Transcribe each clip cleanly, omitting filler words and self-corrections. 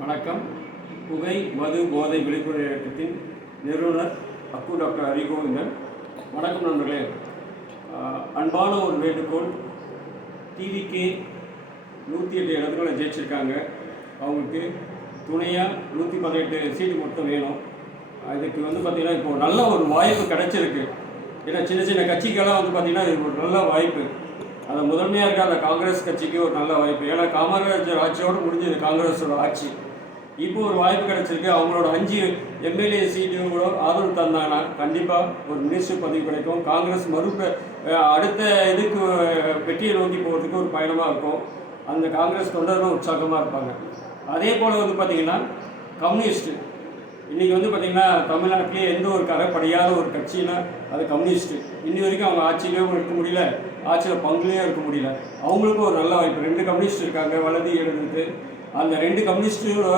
வணக்கம். புகை மது போதை விழிப்புணர்வு இயக்கத்தின் நிறுவனர் அக்கு டாக்டர் ஹரிகோவிந்தன். வணக்கம் நண்பர்களே. அன்பான ஒரு வேண்டுகோள். டிவிக்கு 108 இடத்துல ஜெயிச்சிருக்காங்க. அவங்களுக்கு துணையாக 118 சீட்டு மட்டும் வேணும். அதுக்கு பார்த்திங்கன்னா இப்போது நல்ல ஒரு வாய்ப்பு கிடைச்சிருக்கு. ஏன்னா சின்ன சின்ன கட்சிக்கெல்லாம் பார்த்திங்கன்னா இது ஒரு நல்ல வாய்ப்பு. அதை முதன்மையாக இருக்க அந்த காங்கிரஸ் கட்சிக்கு ஒரு நல்ல வாய்ப்பு. ஏன்னா காமராஜர் ஆட்சியோடு முடிஞ்சது காங்கிரஸோட ஆட்சி. இப்போ ஒரு வாய்ப்பு கிடைச்சிருக்கு. அவங்களோட 5 எம்எல்ஏ சீட்டு கூட ஆதரவு தந்தாங்கன்னா கண்டிப்பாக ஒரு மினிஸ்டர் பதவி கிடைக்கும். காங்கிரஸ் அடுத்த இதுக்கு வெற்றியை நோக்கி போகிறதுக்கு ஒரு பயணமாக இருக்கும். அந்த காங்கிரஸ் தொண்டர்களும் உற்சாகமாக இருப்பாங்க. அதே போல் பார்த்திங்கன்னா கம்யூனிஸ்ட்டு இன்றைக்கி பார்த்திங்கன்னா தமிழ்நாட்டிலே எந்த ஒரு கரைப்படையாத ஒரு கட்சினா அது கம்யூனிஸ்ட்டு. இன்னி வரைக்கும் அவங்க ஆட்சியிலேயும் இருக்க முடியல, ஆட்சியில் பங்குலேயும் இருக்க முடியல. அவங்களுக்கும் ஒரு நல்ல வாய்ப்பு. 2 கம்யூனிஸ்ட் இருக்காங்க, வலது இடத்துக்கு. அந்த 2 கம்யூனிஸ்டோட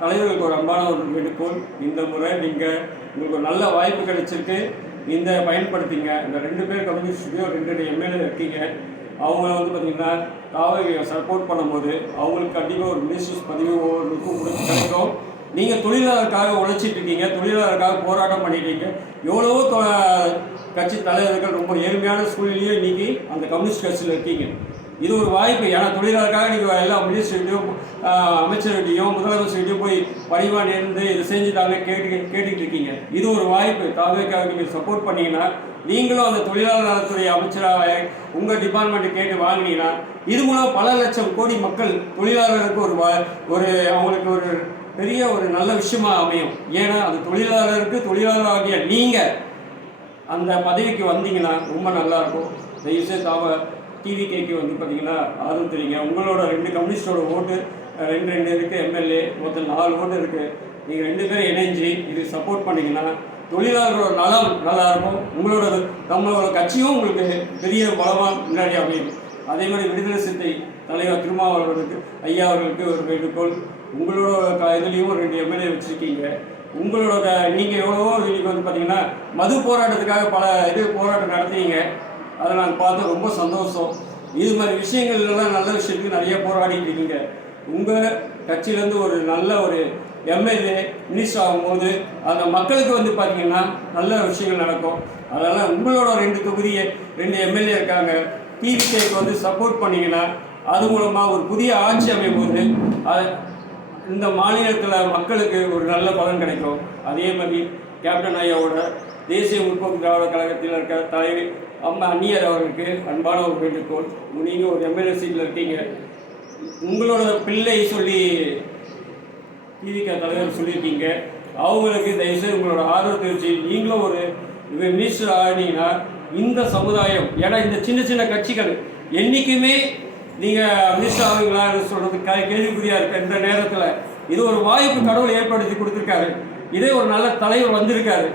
தலைவர்களுக்கு ஒரு அன்பான ஒரு வேண்டுகோள். இந்த முறை உங்களுக்கு ஒரு நல்ல வாய்ப்பு கிடைச்சிருக்கு, இந்த பயன்படுத்திங்க. இந்த 2 பேர் கம்யூனிஸ்ட்டையும் 2 எம்எல்ஏ இருக்கீங்க. அவங்க பார்த்திங்கன்னா காவிரி சப்போர்ட் பண்ணும்போது அவங்களுக்கு கண்டிப்பாக ஒரு மினிஸ்டர்ஸ் பதவி ஒவ்வொருக்கும் கிடைக்கும். நீங்கள் தொழிலாளருக்காக உழைச்சிட்டு இருக்கீங்க, தொழிலாளருக்காக போராட்டம் பண்ணிட்டீங்க. எவ்வளவோ கட்சி தலைவர்கள் ரொம்ப ஏழ்மையான சூழ்நிலையும் இன்றைக்கி அந்த கம்யூனிஸ்ட் கட்சியில் இருக்கீங்க. இது ஒரு வாய்ப்பு. ஏன்னா தொழிலாளருக்காக நீங்கள் எல்லா மினிஸ்டர்கிட்டையும் அமைச்சர்கிட்டையும் முதலமைச்சர்கிட்டையும் போய் பணிவாக நேர்ந்து இது செஞ்சுட்டாங்க கேட்டுக்கிட்டு இருக்கீங்க. இது ஒரு வாய்ப்பு. தாவேக்காக நீங்கள் சப்போர்ட் பண்ணிங்கன்னா நீங்களும் அந்த தொழிலாளர் நலத்துறை அமைச்சராக உங்கள் டிபார்ட்மெண்ட்டு கேட்டு வாங்கினீங்கன்னா இது மூலம் பல லட்சம் கோடி மக்கள் தொழிலாளருக்கு ஒரு அவங்களுக்கு ஒரு பெரிய ஒரு நல்ல விஷயமா அமையும். ஏன்னா அது தொழிலாளராகிய நீங்கள் அந்த பதவிக்கு வந்தீங்கன்னா ரொம்ப நல்லாயிருக்கும். தயவுசெய்து டிவிகேக்கு பார்த்திங்கன்னா ஆதரவு தெரியுங்க. உங்களோட 2 கம்யூனிஸ்டோட ஓட்டு 2 இருக்குது. எம்எல்ஏ மொத்தம் 4 ஓட்டு இருக்குது. நீங்கள் 2 பேரும் இணைஞ்சு இது சப்போர்ட் பண்ணிங்கன்னா தொழிலாளர்களோட நலம் நல்லாயிருக்கும். நம்மளோட கட்சியும் உங்களுக்கு பெரிய பலமாக முன்னாடி அமையும். அதே மாதிரி விடுதலை சிறுத்தை தலைவர் திருமாவளவர்களுக்கு ஐயா அவர்களுக்கு ஒரு வேண்டுகோள். உங்களோட இதுலேயும் 2 எம்எல்ஏ வச்சுருக்கீங்க. உங்களோட நீங்கள் எவ்வளவோ இன்றைக்கி பார்த்திங்கன்னா மது போராட்டத்துக்காக பல போராட்டம் நடத்துவீங்க. அதை நாங்கள் பார்த்து ரொம்ப சந்தோஷம். இது மாதிரி விஷயங்கள்லாம் நல்ல விஷயத்துக்கு நிறைய போராடிட்டு இருக்கீங்க. உங்கள் கட்சியிலேருந்து ஒரு நல்ல ஒரு எம்எல்ஏ மினிஸ்டர் ஆகும்போது அந்த மக்களுக்கு பார்த்திங்கன்னா நல்ல விஷயங்கள் நடக்கும். அதனால் உங்களோட 2 தொகுதியை 2 எம்எல்ஏ இருக்காங்க. டிவிகேக்கு சப்போர்ட் பண்ணிங்கன்னா அது மூலமாக ஒரு புதிய ஆட்சி அமையும்போது இந்த மாநிலத்தில் மக்களுக்கு ஒரு நல்ல பலன் கிடைக்கும். அதே மாதிரி கேப்டன் ஐயாவோட தேசிய முற்போக்கு திராவிட கழகத்தில் இருக்க தலைவர் அந்நியர் அவர்களுக்கு அன்பான ஒரு வேண்டுகோள். நீங்கள் ஒரு எம்எல்ஏ சீட்டில் இருக்கீங்க. உங்களோட பிள்ளை சொல்லி டிவிகே தலைவர் சொல்லியிருக்கீங்க. அவங்களுக்கு தயவுசெய்து உங்களோட ஆதரவு தெரிவித்து நீங்களும் ஒரு மினிஸ்டர் ஆகினீங்கன்னா இந்த சமுதாயம், ஏன்னா இந்த சின்ன சின்ன கட்சிகள் என்றைக்குமே நீங்கள் மினிஸ்டர் ஆகுங்களான்னு சொல்கிறது கேள்விக்குறியாக இருக்க இந்த நேரத்தில் இது ஒரு வாய்ப்பு கடவுள் ஏற்படுத்தி கொடுத்துருக்காரு. இதே ஒரு நல்ல தலைவர் வந்திருக்காரு.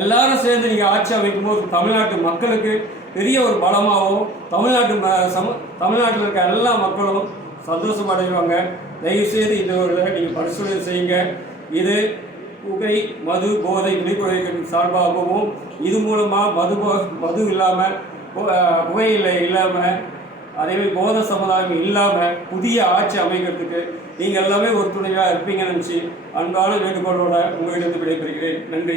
எல்லாரும் சேர்ந்து நீங்கள் ஆட்சி அமைக்கும் போது தமிழ்நாட்டு மக்களுக்கு பெரிய ஒரு பலமாகவும் தமிழ்நாட்டில் இருக்க எல்லா மக்களும் சந்தோஷம் அடைவாங்க. தயவுசெய்து இந்த ஒரு நீங்கள் பரிசோதனை செய்யுங்க. இது புகை மது போதை விழிப்புணர்வு சார்பாகவும் இது மூலமாக மது இல்லாமல் புகையில்லை இல்லாமல் அதேமாதிரி போதை சமுதாயம் இல்லாமல் புதிய ஆட்சி அமைக்கிறதுக்கு நீங்கள் எல்லாமே ஒரு துணையாக இருப்பீங்கன்னு நினச்சி அன்பான வேண்டுகோளோட உங்களிடம் விடைபெறுகிறேன். நன்றி.